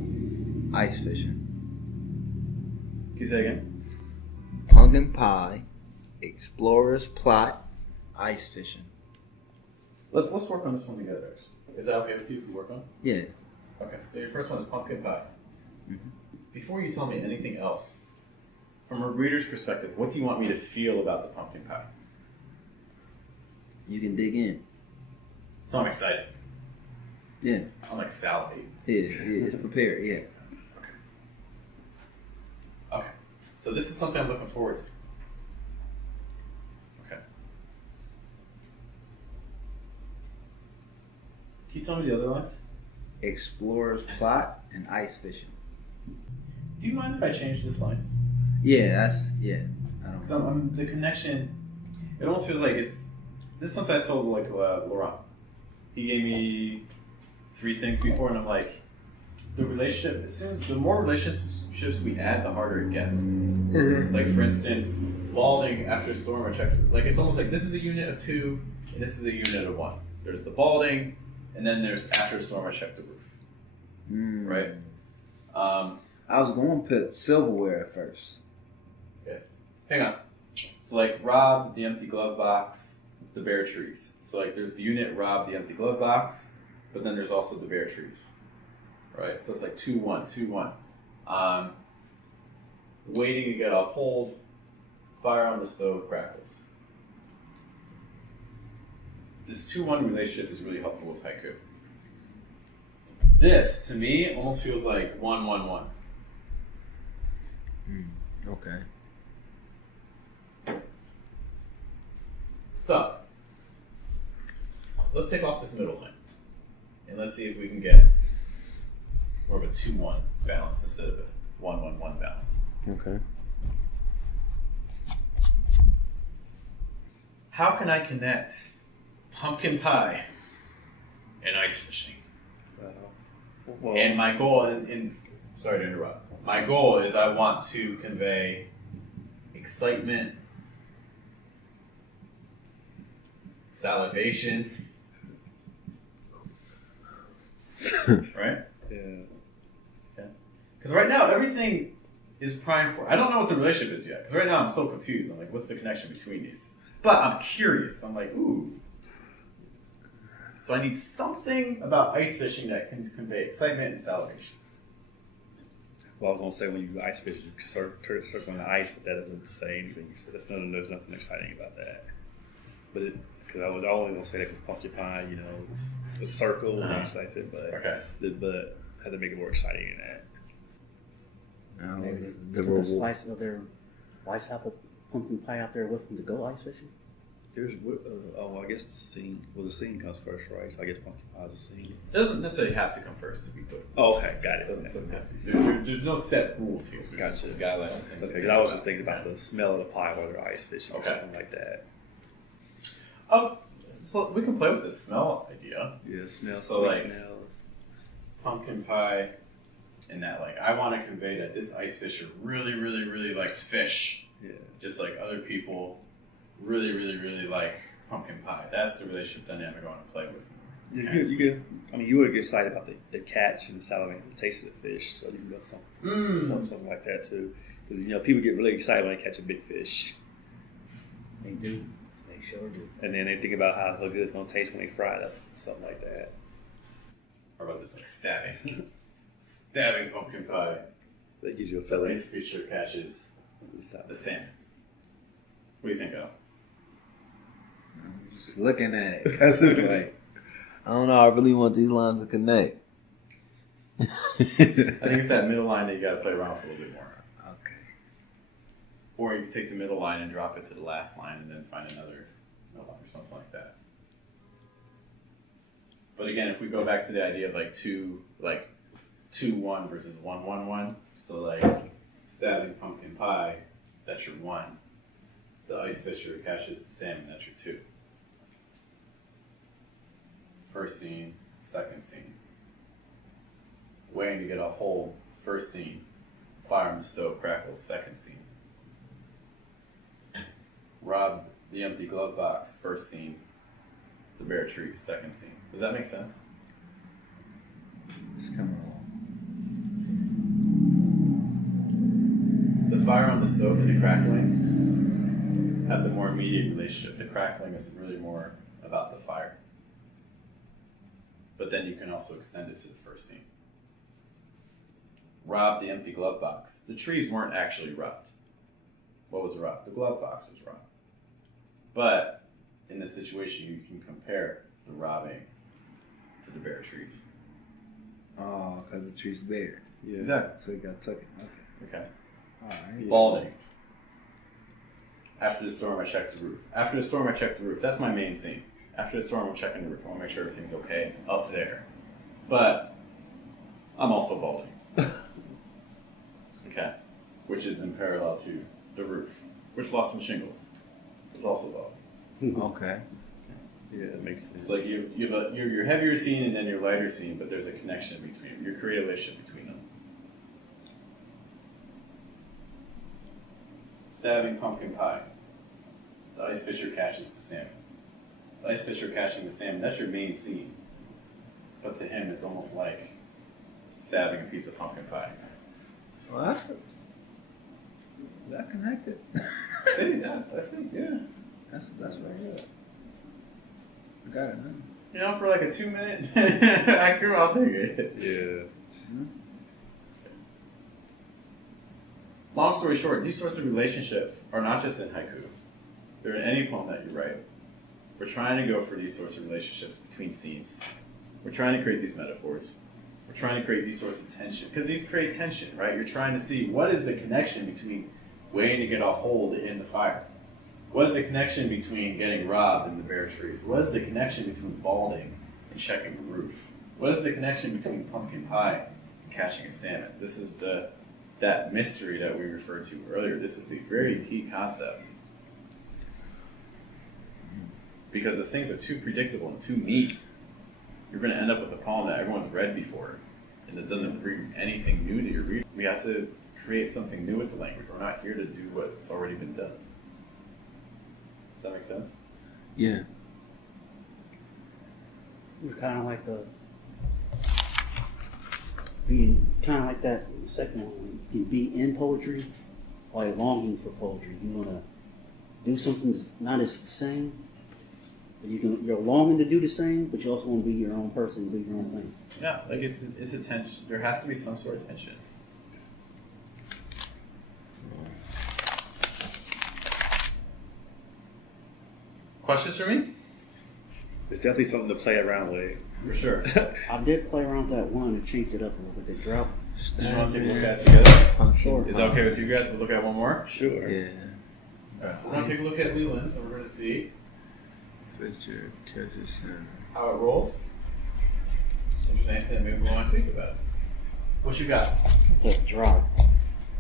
ice fishing. Can you say again? Pumpkin pie, explorer's plot, ice fishing. Let's work on this one together. Is that okay with you if we work on? Yeah. Okay, so your first one is pumpkin pie. Mm-hmm. Before you tell me anything else, from a reader's perspective, what do you want me to feel about the pumpkin pie? You can dig in. So I'm excited. Yeah. I'm like salivating. Yeah. It's prepared. Yeah. So this is something I'm looking forward to. Okay. Can you tell me the other lines? Explorer's plot and ice fishing. Do you mind if I change this line? Yeah. I don't Because I'm the connection. It almost feels like this is something I told Laurent. He gave me 3 things before, and I'm like, the relationship. As soon as the more relationships we add, the harder it gets. Like for instance, balding after a storm or check. Like it's almost like this is a unit of 2, and this is a unit of 1. There's the balding, and then there's after a storm I check the roof. Right. I was going to put silverware at first. Okay. Hang on. So like rob the empty glove box, the bare trees. So like there's the unit rob the empty glove box, but then there's also the bare trees. Right? So it's like 2-1, 2-1. Waiting to get off hold, fire on the stove crackles. This 2-1 relationship is really helpful with haiku. This, to me, almost feels like 1-1-1. Okay. So, let's take off this middle line. And let's see if we can get more of a 2-1 balance instead of a 1-1-1 balance. Okay. How can I connect pumpkin pie and ice fishing? Well, And my goal, and sorry to interrupt, my goal is I want to convey excitement, salivation, right? yeah. Because right now everything is primed for. I don't know what the relationship is yet. Because right now I'm so confused. I'm like, what's the connection between these? But I'm curious. I'm like, ooh. So I need something about ice fishing that can convey excitement and salivation. Well, I was gonna say when you ice fish, you circle on the ice, but that doesn't say anything. So there's nothing exciting about that. But because I was only gonna say that because pumpkin pie, you know, the circle and things like that. But Okay. but had to make it more exciting than that. Maybe The took a reward. slice of their rice apple pumpkin pie out there with them to go ice fishing. There's I guess the scene. Well, the scene comes first, right? So I guess pumpkin pie is the scene. It doesn't necessarily have to come first to be put. Oh, okay, got it. Doesn't have to. There's no set rules here. Gotcha. You gotta let things Okay, think 'cause I was about. just thinking about the smell of the pie while they're ice fishing or Okay. something like that. So we can play with the smell idea. Yeah, smells. So, like- smells. Pumpkin pie, and that like I want to convey that this ice fisher really, really, really likes fish. Yeah. Just like other people really, really, really like pumpkin pie. That's the relationship dynamic I want to play with. You could. I mean, you would get excited about the catch and the salivate, the taste of the fish. So you can go something like that too. Because people get really excited when they catch a big fish, They do. They sure do. and then they think about how good it's going to taste when they fry it up, something like that. Or about this like stabbing pumpkin pie. That gives you a The feeling. ice fisher catches the salmon. What do you think, Al? I'm just looking at it. Cause it's like, I don't know. I really want these lines to connect. I think it's that middle line that you got to play around with a little bit more. Okay. Or you can take the middle line and drop it to the last line and then find another middle line or something like that. But again, if we go back to the idea of like 2-1 versus 1-1-1, so like stabbing pumpkin pie, that's your 1. The ice fisher catches the salmon, that's your 2. First scene, second scene. Waiting to get off hold, first scene. Fire on the stove crackles, second scene. Rob the empty glove box, first scene. The bare tree, second scene. Does that make sense? It's coming along. The fire on the stove and the crackling have the more immediate relationship. The crackling is really more about the fire. But then you can also extend it to the first scene. Rob the empty glove box. The trees weren't actually robbed. What was robbed? The glove box was robbed. But in this situation, you can compare the robbing to the bare trees. Oh, because the tree's bare. Yeah. Exactly. So you got tuck it. Okay. Okay. Alright. Balding. After the storm, I checked the roof. After the storm, I checked the roof. That's my main scene. After the storm, I'm checking the roof. I want to make sure everything's okay up there. But I'm also balding. Okay. Which is in parallel to the roof, which lost some shingles. It's also balding. Okay. Yeah, that makes sense. It's like you have your heavier scene and then your lighter scene, but there's a connection between them. You create a relationship between them. Stabbing pumpkin pie. The ice fisher catches the salmon. The ice fisher catching the salmon, that's your main scene. But to him, it's almost like stabbing a piece of pumpkin pie. Well, that's that connected. See, that, I think, yeah. That's very good. I got it, man. You know, for like a 2-minute haiku, I'll take it. Yeah. Long story short, these sorts of relationships are not just in haiku. They're in any poem that you write. We're trying to go for these sorts of relationships between scenes. We're trying to create these metaphors. We're trying to create these sorts of tension. Because these create tension, right? You're trying to see what is the connection between waiting to get off hold in the fire. What is the connection between getting robbed in the bare trees? What is the connection between balding and checking the roof? What is the connection between pumpkin pie and catching a salmon? This is that mystery that we referred to earlier. This is the very key concept. Because if things are too predictable and too neat, you're going to end up with a poem that everyone's read before, and it doesn't bring anything new to your reader. We have to create something new with the language. We're not here to do what's already been done. Does that make sense? Yeah. It's kind of like being kind of like that second one. You can be in poetry while you're longing for poetry. You want to do something that's not as the same. You're longing to do the same, but you also want to be your own person and do your own thing. Yeah, like it's a tension. There has to be some sort of tension. Questions for me? There's definitely something to play around with. For sure. I did play around with that one and changed it up a little bit. The drought. Did you want to take a look at it together? Sure. Is that okay with you guys? We'll look at one more. Sure. Yeah. Alright, so we're going to take a look at Leland's and we're going to see Fisher catches salmon. how it rolls. If there's anything that maybe we want to think about. What you got? The drought.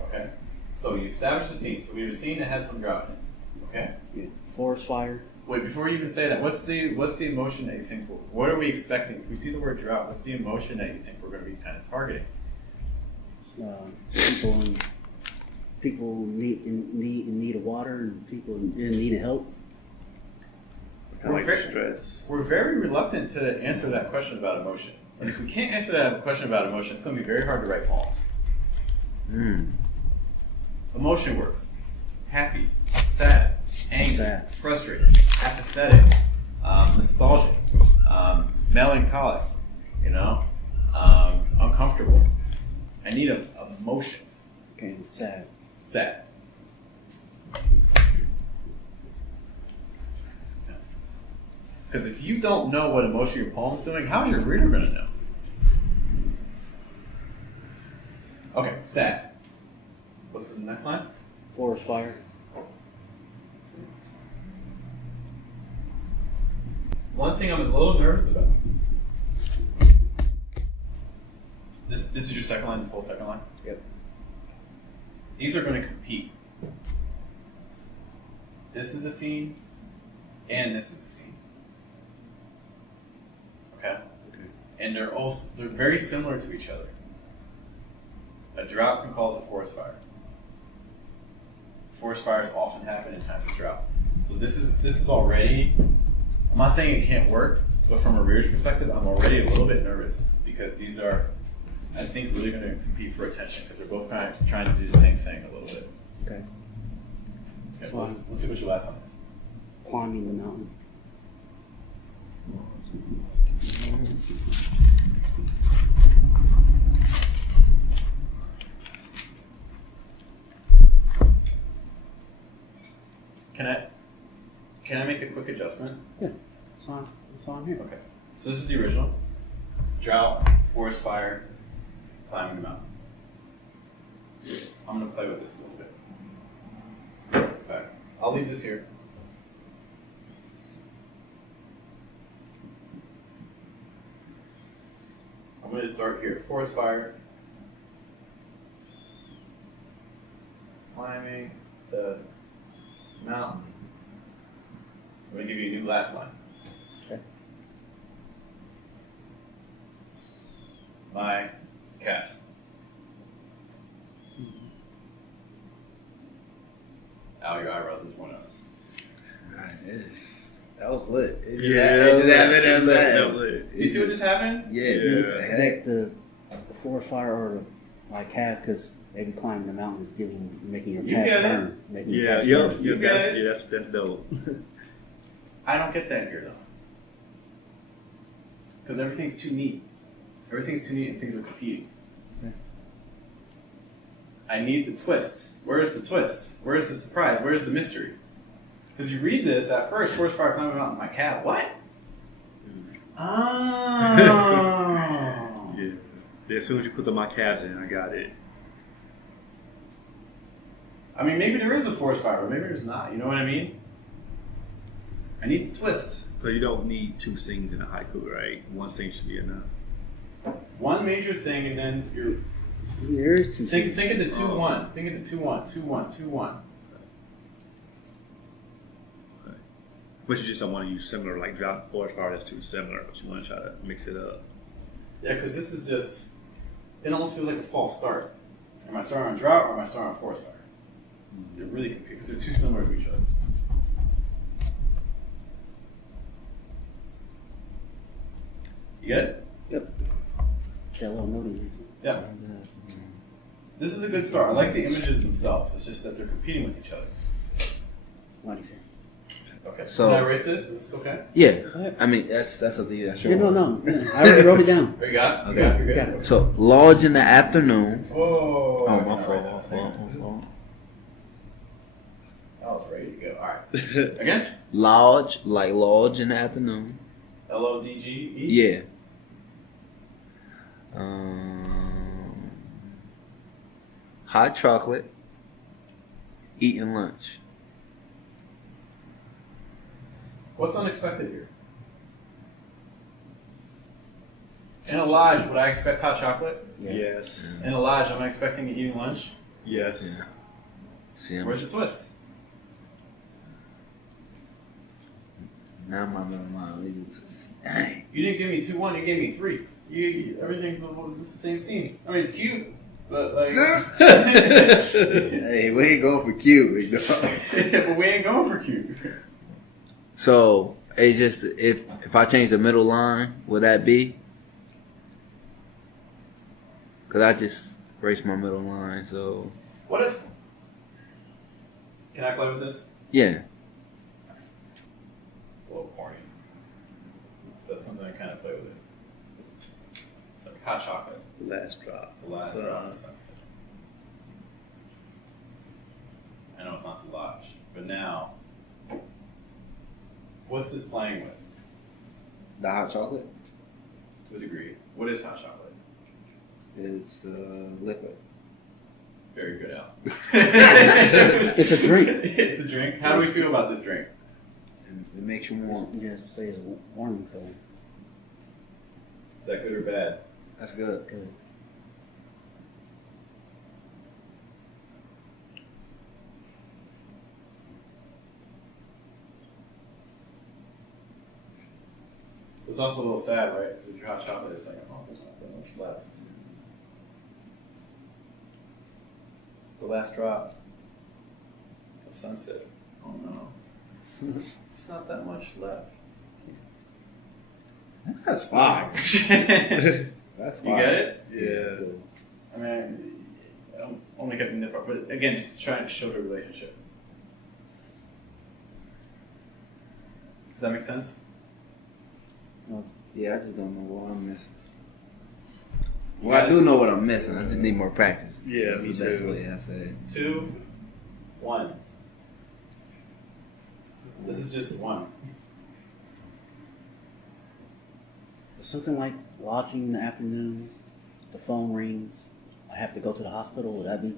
Okay. So you established a scene. So we have a scene that has some drought in it. Okay? Yeah. Forest fire. Wait, before you even say that, what's the emotion that you think? What are we expecting? If we see the word drought, what's the emotion that you think we're going to be kind of targeting? People in need of water and people in need of help. Kind of like stress. We're very reluctant to answer that question about emotion. And if we can't answer that question about emotion, it's going to be very hard to write poems. Emotion works. Happy, sad, angry, frustrated, apathetic, nostalgic, melancholic, uncomfortable. I need emotions. Okay, sad. Sad. Because if you don't know what emotion your poem's doing, how is your reader going to know? Okay, sad. What's the next line? Forest fire. One thing I'm a little nervous about. This is your second line, the full second line? Yep. These are going to compete. This is a scene, and this is a scene. Okay? And they're very similar to each other. A drought can cause a forest fire. Forest fires often happen in times of drought. So this is already, I'm not saying it can't work, but from a reader's perspective, I'm already a little bit nervous because these are, I think, really going to compete for attention because they're both kind of trying to do the same thing a little bit. Okay. Let's see what your last line is. Climbing the mountain. Can I make a quick adjustment? Yeah, it's fine. It's fine here. Okay. So this is the original. Drought, forest fire, climbing the mountain. I'm gonna play with this a little bit. Okay. I'll leave this here. I'm gonna start here. Forest fire. Climbing the mountain. I'm gonna give you a new last line. Okay. My cast. Ow, your eyebrows just went up. That was lit. You see what just happened? Yeah. Expect the forest fire or the cast because maybe climbing the mountain is making your You cast get it. burn. Making your Yeah, cast yeah, burn. You get it. yeah. That's dope. I don't get that here though. Because everything's too neat. Everything's too neat and things are competing. Okay. I need the twist. Where's the twist? Where's the surprise? Where's the mystery? Because you read this at first, forest fire climbing mountain, my cat. What? Oh. Yeah. As soon as you put the my calves in, I got it. I mean, maybe there is a forest fire, but maybe there's not. You know what I mean? I need the twist. So you don't need two sings in a haiku, right? One sing should be enough. One major thing, and then you're There is two. think things. of the 2-1. Think of the 2-1, 2-1, 2-1. But you just don't want to use similar, like drop forest fire. That's too similar, but you want to try to mix it up. Yeah, because this is just, it almost feels like a false start. Am I starting on drought or am I starting on forest fire? They're really confused because they're too similar to each other. You get it? Yep. That little note in there. Yeah. This is a good start. I like the images themselves. It's just that they're competing with each other. What do you say? Okay. So- Can I erase this? Is this okay? Yeah. I mean, that's up to you. That's your Yeah, no, word. no. I already wrote it down. There you got it? Okay. You're good? Got it. So, lodge in the afternoon. Whoa. Oh, I my cannot write fault. that. I was ready to go. All right. Again? Lodge, like lodge in the afternoon. Lodge? Yeah. Hot chocolate. Eating lunch. What's unexpected here? In a lodge, would I expect hot chocolate? Yeah. Yes. In a lodge, am I expecting to eating lunch? Yes. Yeah. See, Where's the twist? now my middle mind leads to dang. You didn't give me 2-1, you gave me 3. Everything's the same scene. I mean, it's cute, but like. Hey, we ain't going for cute, big dog. But we ain't going for cute. So it's just if I change the middle line, would that be? Cause I just erased my middle line. So What if. Can I play with this? yeah, It's a little corny. That's something I kind of play with it. It's like hot chocolate. Last drop. The last So- drop of sunset. I know it's not the lodge, but now, what's this playing with? the hot chocolate To a degree. What is hot chocolate? is liquid. Very good, Al. It's a drink. It's a drink. How do we feel about this drink? And it makes you warm. Yeah, say it's a warming feeling. Is that good or bad? That's good. Good. It's also a little sad, right? Because if you're hot chocolate, it's like, oh, there's not that much left. The last drop of sunset. Oh no. It's not that much left. That's fine. You That's get it? Yeah. I mean, I'm only getting that part, but again, just trying to show the relationship. Does that make sense? Well, Yeah, I just don't know what I'm missing. Well, I do know what I'm missing. I just need more practice. Yeah, me That's the too. way I say it. 2, 1. This is just 1. something like lodging in the afternoon, the phone rings, I have to go to the hospital. Would that be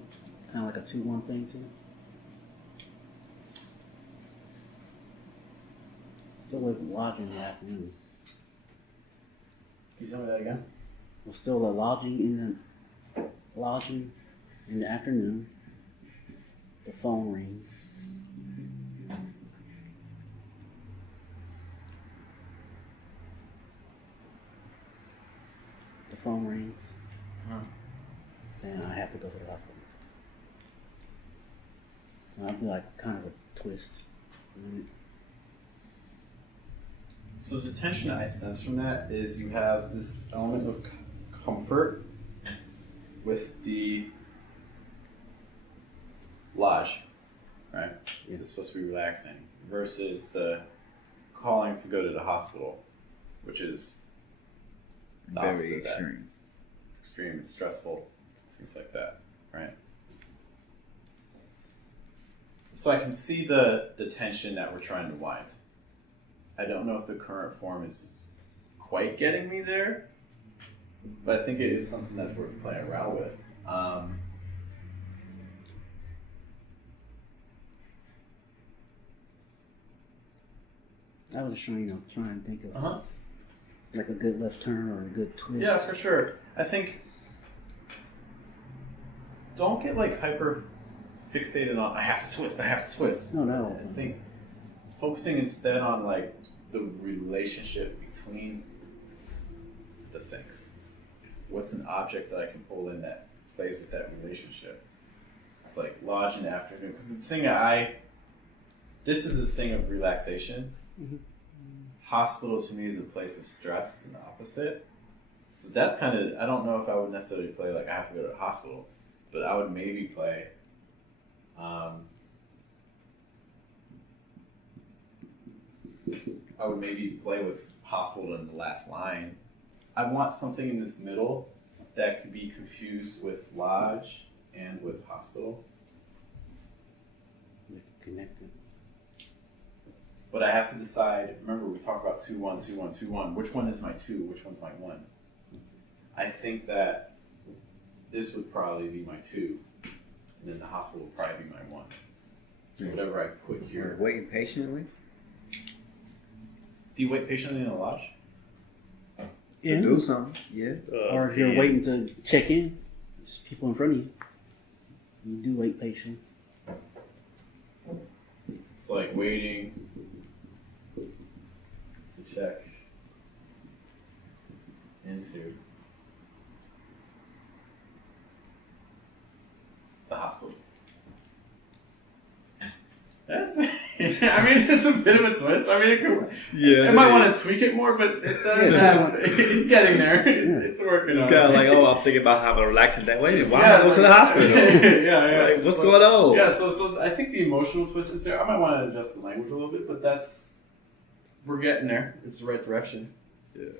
kind of like a 2-1 thing too? Still away from lodging in the afternoon. Can you tell me that again? Well, still a lodging in the afternoon. The phone rings. The phone rings. And I have to go to the hospital. And I'll be like kind of a twist. So the tension I sense from that is you have this element of comfort with the lodge, right? Yeah. So it's supposed to be relaxing versus the calling to go to the hospital, which is the opposite Very of that. extreme. It's extreme, it's stressful, things like that, right? So I can see the tension that we're trying to wind. I don't know if the current form is quite getting me there, but I think it is something that's worth playing around with. I was just trying to think of Uh-huh. like a good left turn or a good twist. Yeah, for sure. I think don't get like hyper fixated on I have to twist. No, no. I think focusing instead on like the relationship between the things. What's an object that I can pull in that plays with that relationship? It's like lodge in the afternoon because the thing this is a thing of relaxation. Mhm. Hospital to me is a place of stress and the opposite. So that's kind of I don't know if I would necessarily play like I have to go to the hospital, but I would maybe play. I would maybe play with hospital in the last line. I want something in this middle that could be confused with lodge and with hospital. Like connected. But I have to decide, remember we talked about 2-1, 2-1, 2-1. Which one is my 2? Which one's my 1? I think that this would probably be my 2. And then the hospital would probably be my 1. So whatever I put here. Waiting patiently. Do you wait patiently in the lodge? Yeah. To do something. Yeah. Or if you're waiting to check in, there's people in front of you. You do wait patiently. It's like waiting to check into the hospital. That's, I mean, it's a bit of a twist. I mean, I might want to tweak it more, but it does it's getting there. It's working on it. It's kind of like, oh, I'm thinking about having a relaxing day. Wait, why Yeah, am I going to the hospital? yeah. Like, what's going on? Yeah, so I think the emotional twist is there. I might want to adjust the language a little bit, but we're getting there. It's the right direction. Yeah.